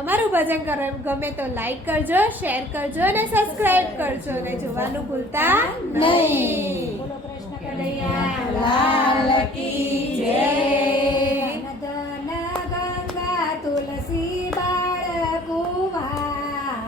અમારું ભજન કરો ગમે તો લાઈક કરજો શેર કરજો અને સબસ્ક્રાઇબ કરજો અને જોવાનું ભૂલતા નહીં. બોલો કૃષ્ણ ગંગા તુલસી બાળ કુવારા.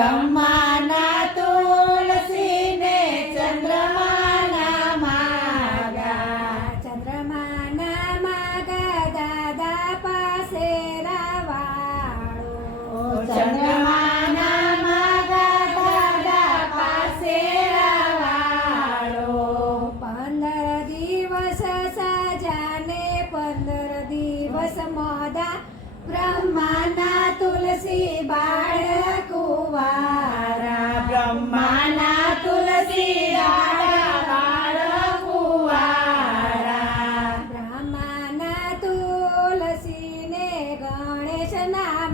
બ્રહ્માના તુલસીને ચંદ્રમાના માગા. ચંદ્રમાના માગા દાદા પાસે રાવાળો ચંદ્રમાના માગા દાદા પાસે રવાડો. પંદર દિવસ સાજાને પંદર દિવસ મોદા બ્રહ્માના તુલસી બ્રહ્માના તુલસી રાડા બાળ કુંવારા. બ્રહ્માના તુલસીને ગણેશના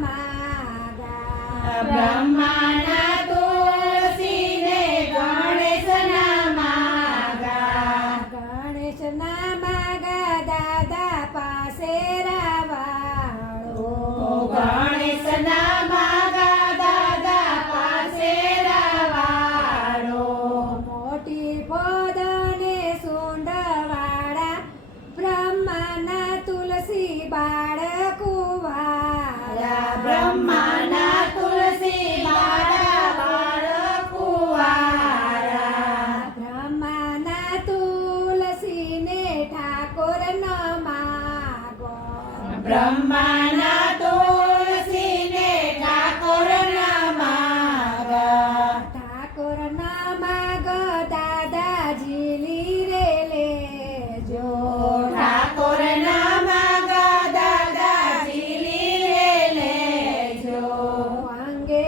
બ્રહ્માના તુલસીને ઠાકોર ના માગ ઠાકોર ના માગ દાદાજી લીરે લેજો ઠાકોર ના માગ દાદાજી લીરે લેજો. અંગે